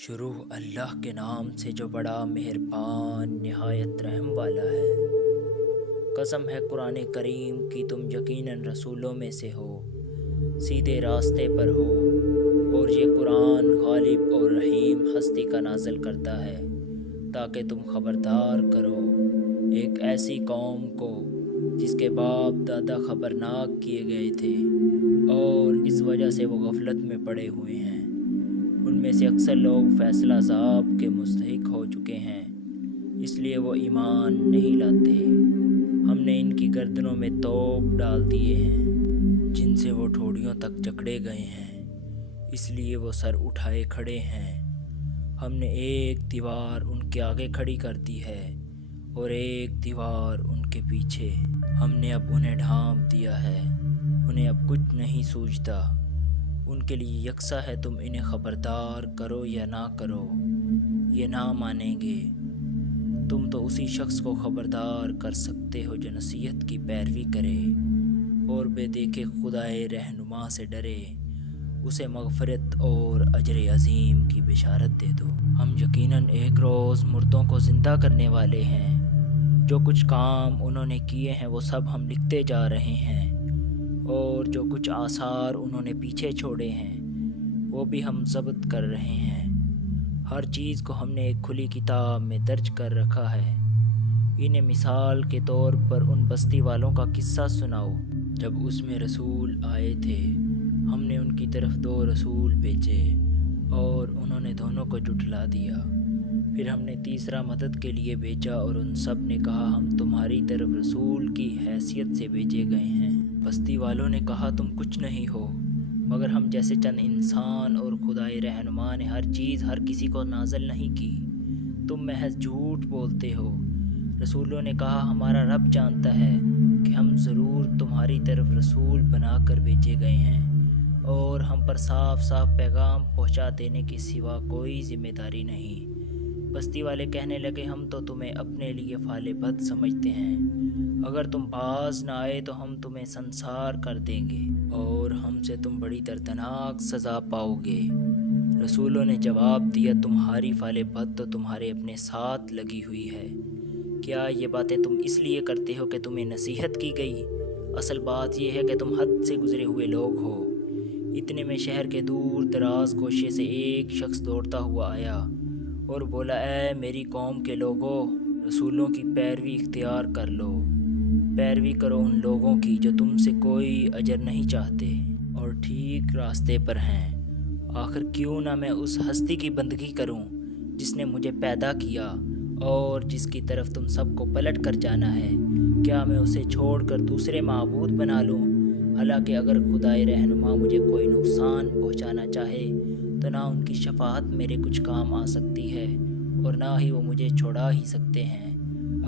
شروع اللہ کے نام سے جو بڑا مہربان نہایت رحم والا ہے۔ قسم ہے قرآن کریم کی تم یقیناً رسولوں میں سے ہو، سیدھے راستے پر ہو، اور یہ قرآن غالب اور رحیم ہستی کا نازل کرتا ہے تاکہ تم خبردار کرو ایک ایسی قوم کو جس کے باپ دادا خبرناک کیے گئے تھے اور اس وجہ سے وہ غفلت میں پڑے ہوئے ہیں۔ ان میں سے اکثر لوگ فیصلہ عذاب کے مستحق ہو چکے ہیں، اس لیے وہ ایمان نہیں لاتے۔ ہم نے ان کی گردنوں میں توپ ڈال دیے ہیں جن سے وہ ٹھوڑیوں تک جکڑے گئے ہیں، اس لیے وہ سر اٹھائے کھڑے ہیں۔ ہم نے ایک دیوار ان کے آگے کھڑی کر دی ہے اور ایک دیوار ان کے پیچھے۔ ہم نے اب انہیں ڈھانپ دیا ہے، انہیں اب کچھ نہیں سوجتا۔ ان کے لیے یکساں ہے، تم انہیں خبردار کرو یا نہ کرو، یہ نہ مانیں گے۔ تم تو اسی شخص کو خبردار کر سکتے ہو جو نصیحت کی پیروی کرے اور بے دیکھے خدائے رہنما سے ڈرے، اسے مغفرت اور اجر عظیم کی بشارت دے دو۔ ہم یقیناً ایک روز مردوں کو زندہ کرنے والے ہیں۔ جو کچھ کام انہوں نے کیے ہیں وہ سب ہم لکھتے جا رہے ہیں، اور جو کچھ آثار انہوں نے پیچھے چھوڑے ہیں وہ بھی ہم ضبط کر رہے ہیں۔ ہر چیز کو ہم نے ایک کھلی کتاب میں درج کر رکھا ہے۔ انہیں مثال کے طور پر ان بستی والوں کا قصہ سناؤ جب اس میں رسول آئے تھے۔ ہم نے ان کی طرف 2 رسول بھیجے اور انہوں نے دونوں کو جھٹلا دیا۔ پھر ہم نے تیسرا مدد کے لیے بھیجا اور ان سب نے کہا ہم تمہاری طرف رسول کی حیثیت سے بھیجے گئے ہیں۔ بستی والوں نے کہا تم کچھ نہیں ہو مگر ہم جیسے چند انسان، اور خدائے رہنما نے ہر چیز ہر کسی کو نازل نہیں کی، تم محض جھوٹ بولتے ہو۔ رسولوں نے کہا ہمارا رب جانتا ہے کہ ہم ضرور تمہاری طرف رسول بنا کر بھیجے گئے ہیں، اور ہم پر صاف صاف پیغام پہنچا دینے کے سوا کوئی ذمہ داری نہیں۔ بستی والے کہنے لگے ہم تو تمہیں اپنے لیے فعال بد سمجھتے ہیں، اگر تم باز نہ آئے تو ہم تمہیں سنسار کر دیں گے اور ہم سے تم بڑی دردناک سزا پاؤ گے۔ رسولوں نے جواب دیا تمہاری فعال بد تو تمہارے اپنے ساتھ لگی ہوئی ہے۔ کیا یہ باتیں تم اس لیے کرتے ہو کہ تمہیں نصیحت کی گئی؟ اصل بات یہ ہے کہ تم حد سے گزرے ہوئے لوگ ہو۔ اتنے میں شہر کے دور دراز گوشے سے ایک شخص دوڑتا ہوا آیا اور بولا اے میری قوم کے لوگو، رسولوں کی پیروی اختیار کر لو، پیروی کرو ان لوگوں کی جو تم سے کوئی اجر نہیں چاہتے اور ٹھیک راستے پر ہیں۔ آخر کیوں نہ میں اس ہستی کی بندگی کروں جس نے مجھے پیدا کیا اور جس کی طرف تم سب کو پلٹ کر جانا ہے؟ کیا میں اسے چھوڑ کر دوسرے معبود بنا لوں؟ حالانکہ اگر خدائے رہنما مجھے کوئی نقصان پہنچانا چاہے تو نہ ان کی شفاعت میرے کچھ کام آ سکتی ہے اور نہ ہی وہ مجھے چھوڑا ہی سکتے ہیں۔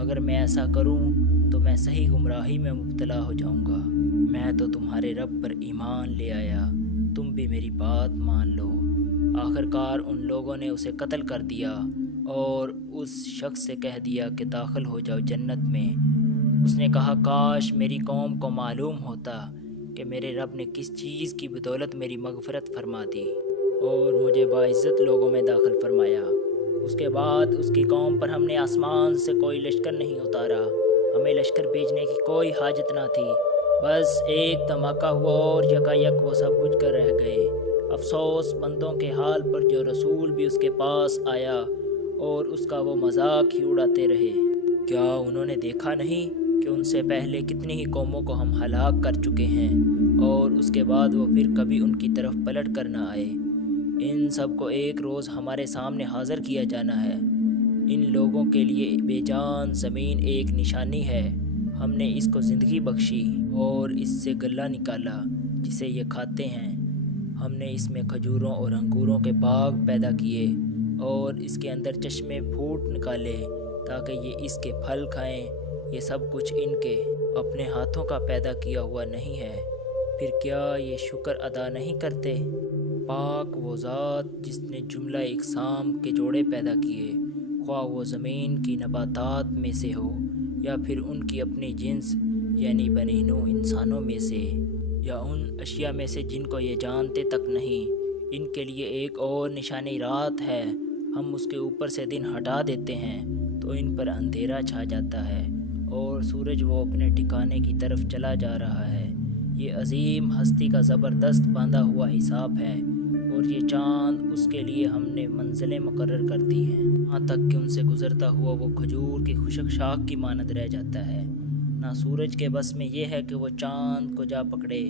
اگر میں ایسا کروں تو میں صحیح گمراہی میں مبتلا ہو جاؤں گا۔ میں تو تمہارے رب پر ایمان لے آیا، تم بھی میری بات مان لو۔ آخر کار ان لوگوں نے اسے قتل کر دیا اور اس شخص سے کہہ دیا کہ داخل ہو جاؤ جنت میں۔ اس نے کہا کاش میری قوم کو معلوم ہوتا کہ میرے رب نے کس چیز کی بدولت میری مغفرت فرما دی اور مجھے باعزت لوگوں میں داخل فرمایا۔ اس کے بعد اس کی قوم پر ہم نے آسمان سے کوئی لشکر نہیں اتارا، ہمیں لشکر بھیجنے کی کوئی حاجت نہ تھی، بس ایک دھماکہ ہوا اور یکایک وہ سب بجھ کر رہ گئے۔ افسوس بندوں کے حال پر جو رسول بھی اس کے پاس آیا اور اس کا وہ مذاق ہی اڑاتے رہے۔ کیا انہوں نے دیکھا نہیں کہ ان سے پہلے کتنی ہی قوموں کو ہم ہلاک کر چکے ہیں اور اس کے بعد وہ پھر کبھی ان کی طرف پلٹ کر نہ آئے؟ ان سب کو ایک روز ہمارے سامنے حاضر کیا جانا ہے۔ ان لوگوں کے لیے بے جان زمین ایک نشانی ہے، ہم نے اس کو زندگی بخشی اور اس سے غلہ نکالا جسے یہ کھاتے ہیں۔ ہم نے اس میں کھجوروں اور انگوروں کے باغ پیدا کیے اور اس کے اندر چشمے پھوٹ نکالے تاکہ یہ اس کے پھل کھائیں۔ یہ سب کچھ ان کے اپنے ہاتھوں کا پیدا کیا ہوا نہیں ہے، پھر کیا یہ شکر ادا نہیں کرتے؟ پاک وہ ذات جس نے جملہ اقسام کے جوڑے پیدا کیے، خواہ وہ زمین کی نباتات میں سے ہو یا پھر ان کی اپنی جنس یعنی بنی نوع انسانوں میں سے، یا ان اشیاء میں سے جن کو یہ جانتے تک نہیں۔ ان کے لیے ایک اور نشانی رات ہے، ہم اس کے اوپر سے دن ہٹا دیتے ہیں تو ان پر اندھیرا چھا جاتا ہے اور سورج وہ اپنے ٹھکانے کی طرف چلا جا رہا ہے۔ یہ عظیم ہستی کا زبردست باندھا ہوا حساب ہے، اور یہ چاند اس کے لیے ہم نے منزلیں مقرر کر دی ہیں، یہاں تک کہ ان سے گزرتا ہوا وہ کھجور کی خشک شاخ کی مانند رہ جاتا ہے۔ نہ سورج کے بس میں یہ ہے کہ وہ چاند کو جا پکڑے،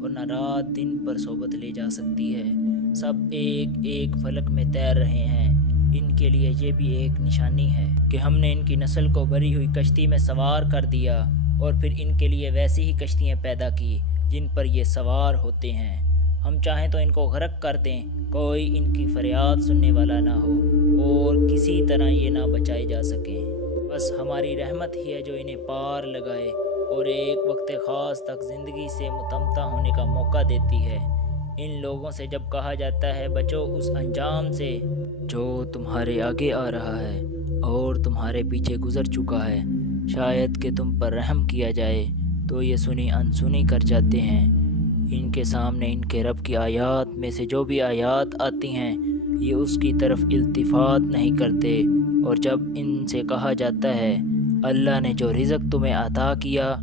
اور نہ رات دن پر صحبت لے جا سکتی ہے۔ سب ایک ایک فلک میں تیر رہے ہیں۔ ان کے لیے یہ بھی ایک نشانی ہے کہ ہم نے ان کی نسل کو بھری ہوئی کشتی میں سوار کر دیا، اور پھر ان کے لیے ویسی ہی کشتیاں پیدا کی جن پر یہ سوار ہوتے ہیں۔ ہم چاہیں تو ان کو غرق کر دیں، کوئی ان کی فریاد سننے والا نہ ہو، اور کسی طرح یہ نہ بچائے جا سکیں۔ بس ہماری رحمت ہی ہے جو انہیں پار لگائے اور ایک وقت خاص تک زندگی سے متمتع ہونے کا موقع دیتی ہے۔ ان لوگوں سے جب کہا جاتا ہے بچو اس انجام سے جو تمہارے آگے آ رہا ہے اور تمہارے پیچھے گزر چکا ہے، شاید کہ تم پر رحم کیا جائے، تو یہ سنی انسنی کر جاتے ہیں۔ ان کے سامنے ان کے رب کی آیات میں سے جو بھی آیات آتی ہیں، یہ اس کی طرف التفات نہیں کرتے، اور جب ان سے کہا جاتا ہے اللہ نے جو رزق تمہیں عطا کیا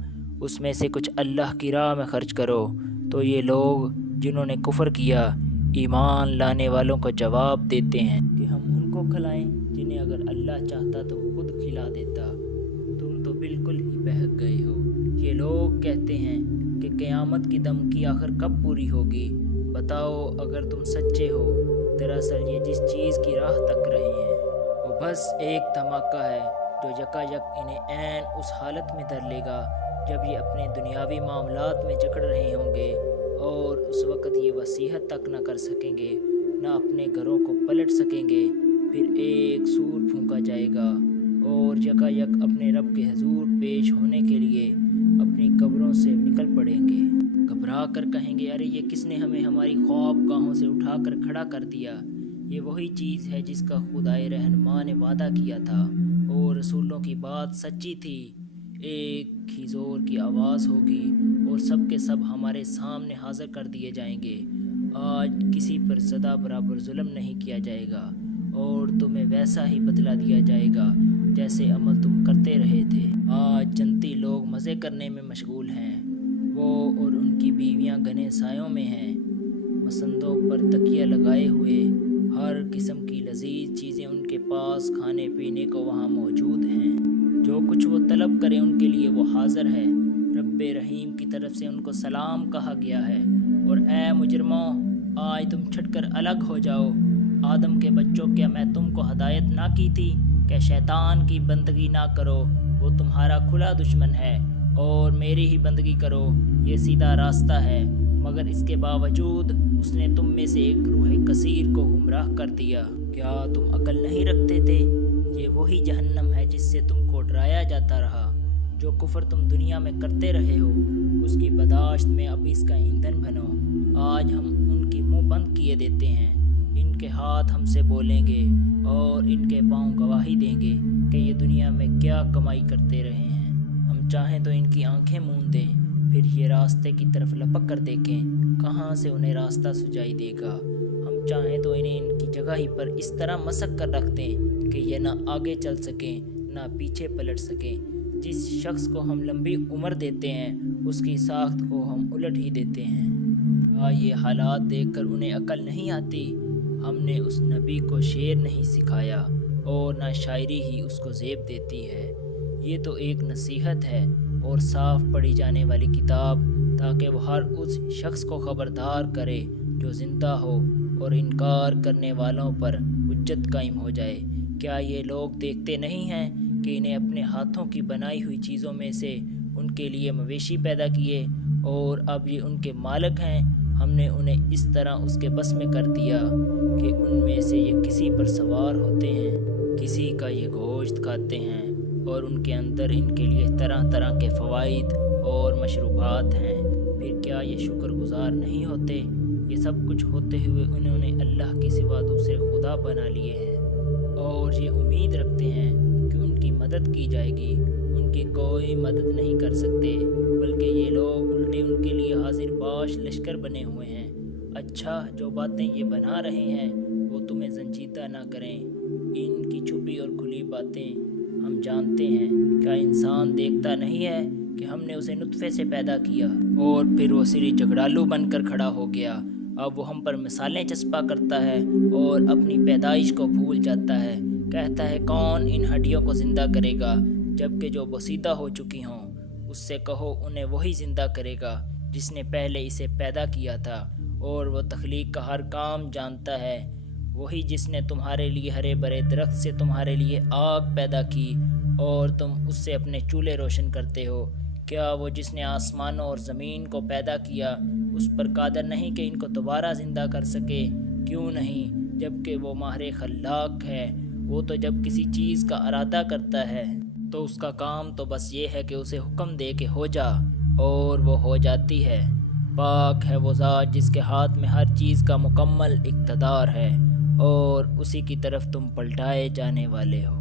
اس میں سے کچھ اللہ کی راہ میں خرچ کرو، تو یہ لوگ جنہوں نے کفر کیا ایمان لانے والوں کو جواب دیتے ہیں کہ ہم ان کو کھلائیں جنہیں اگر اللہ چاہتا تو خود کھلا دیتا، تم تو بالکل ہی بہک گئے ہو۔ یہ لوگ کہتے ہیں کہ قیامت کی دھمکی آخر کب پوری ہوگی، بتاؤ اگر تم سچے ہو۔ دراصل یہ جس چیز کی راہ تک رہے ہیں وہ بس ایک دھماکہ ہے جو یکا یک انہیں عین اس حالت میں دھر لے گا جب یہ اپنے دنیاوی معاملات میں جکڑ رہے ہوں گے، اور اس وقت یہ وصیت تک نہ کر سکیں گے، نہ اپنے گھروں کو پلٹ سکیں گے۔ پھر ایک سور پھونکا جائے گا اور یکا یک اپنے رب کے حضور پیش ہونے کے لیے اپنی قبروں سے نکل پڑیں گے، گھبرا کر کہیں گے ارے یہ کس نے ہمیں ہماری خواب گاہوں سے اٹھا کر کھڑا کر دیا۔ یہ وہی چیز ہے جس کا خدائے رہنما نے وعدہ کیا تھا، اور رسولوں کی بات سچی تھی۔ ایک ہی زور کی آواز ہوگی اور سب کے سب ہمارے سامنے حاضر کر دیے جائیں گے۔ آج کسی پر زدہ برابر ظلم نہیں کیا جائے گا، اور تمہیں ویسا ہی بدلہ دیا جائے گا جیسے عمل تم کرتے رہے تھے۔ آج جنتی لوگ مزے کرنے میں مشغول ہیں، وہ اور ان کی بیویاں گھنے سایوں میں ہیں، مسندوں پر تکیہ لگائے ہوئے۔ ہر قسم کی لذیذ چیزیں ان کے پاس کھانے پینے کو وہاں موجود ہیں، جو کچھ وہ طلب کریں ان کے لیے وہ حاضر ہے۔ رب رحیم کی طرف سے ان کو سلام کہا گیا ہے، اور اے مجرموں آج تم چھٹ کر الگ ہو جاؤ۔ آدم کے بچوں کیا میں تم کو ہدایت نہ کی تھی کہ شیطان کی بندگی نہ کرو، وہ تمہارا کھلا دشمن ہے، اور میری ہی بندگی کرو، یہ سیدھا راستہ ہے۔ مگر اس کے باوجود اس نے تم میں سے ایک روح کثیر کو گمراہ کر دیا۔ کیا تم عقل نہیں رکھتے تھے؟ یہ وہی جہنم ہے جس سے تم کو ڈرایا جاتا رہا۔ جو کفر تم دنیا میں کرتے رہے ہو اس کی بداشت میں اب اس کا ایندھن بنو۔ آج ہم ان کی منہ بند کیے دیتے ہیں، ان کے ہاتھ ہم سے بولیں گے اور ان کے پاؤں گواہی دیں گے کہ یہ دنیا میں کیا کمائی کرتے رہے ہیں۔ ہم چاہیں تو ان کی آنکھیں موند دیں، پھر یہ راستے کی طرف لپک کر دیکھیں، کہاں سے انہیں راستہ سجائی دے گا۔ ہم چاہیں تو انہیں ان کی جگہ ہی پر اس طرح مسک کر رکھ دیں کہ یہ نہ آگے چل سکیں نہ پیچھے پلٹ سکیں۔ جس شخص کو ہم لمبی عمر دیتے ہیں اس کی ساخت کو ہم الٹ ہی دیتے ہیں۔ یہ حالات دیکھ کر انہیں عقل نہیں آتی؟ ہم نے اس نبی کو شعر نہیں سکھایا، اور نہ شاعری ہی اس کو زیب دیتی ہے۔ یہ تو ایک نصیحت ہے اور صاف پڑھی جانے والی کتاب، تاکہ وہ ہر اس شخص کو خبردار کرے جو زندہ ہو، اور انکار کرنے والوں پر حجت قائم ہو جائے۔ کیا یہ لوگ دیکھتے نہیں ہیں کہ انہیں اپنے ہاتھوں کی بنائی ہوئی چیزوں میں سے ان کے لیے مویشی پیدا کیے، اور اب یہ ان کے مالک ہیں؟ ہم نے انہیں اس طرح اس کے بس میں کر دیا کہ ان میں سے یہ کسی پر سوار ہوتے ہیں، کسی کا یہ گوشت کھاتے ہیں، اور ان کے اندر ان کے لیے طرح طرح کے فوائد اور مشروبات ہیں۔ پھر کیا یہ شکر گزار نہیں ہوتے؟ یہ سب کچھ ہوتے ہوئے انہوں نے اللہ کے سوا دوسرے خدا بنا لیے ہیں، اور یہ امید رکھتے ہیں کہ ان کی مدد کی جائے گی۔ ان کی کوئی مدد نہیں کر سکتے، بلکہ یہ لوگ الٹے ان کے لیے حاضر باش لشکر بنے ہوئے ہیں۔ اچھا، جو باتیں یہ بنا رہے ہیں وہ تمہیں سنجیدہ نہ کریں، ان کی چھپی اور کھلی باتیں ہم جانتے ہیں۔ کیا انسان دیکھتا نہیں ہے کہ ہم نے اسے نطفے سے پیدا کیا اور پھر وہ صرف جھگڑالو بن کر کھڑا ہو گیا؟ اب وہ ہم پر مثالیں چسپاں کرتا ہے اور اپنی پیدائش کو بھول جاتا ہے۔ کہتا ہے کون ان ہڈیوں کو زندہ کرے گا، جبکہ جو بوسیدہ ہو چکی ہوں۔ اس سے کہو انہیں وہی زندہ کرے گا جس نے پہلے اسے پیدا کیا تھا، اور وہ تخلیق کا ہر کام جانتا ہے۔ وہی جس نے تمہارے لیے ہرے بھرے درخت سے تمہارے لیے آگ پیدا کی اور تم اس سے اپنے چولہے روشن کرتے ہو۔ کیا وہ جس نے آسمانوں اور زمین کو پیدا کیا اس پر قادر نہیں کہ ان کو دوبارہ زندہ کر سکے؟ کیوں نہیں، جبکہ وہ ماہر خلاق ہے۔ وہ تو جب کسی چیز کا ارادہ کرتا ہے تو اس کا کام تو بس یہ ہے کہ اسے حکم دے کہ ہو جا، اور وہ ہو جاتی ہے۔ پاک ہے وہ ذات جس کے ہاتھ میں ہر چیز کا مکمل اقتدار ہے، اور اسی کی طرف تم پلٹائے جانے والے ہو۔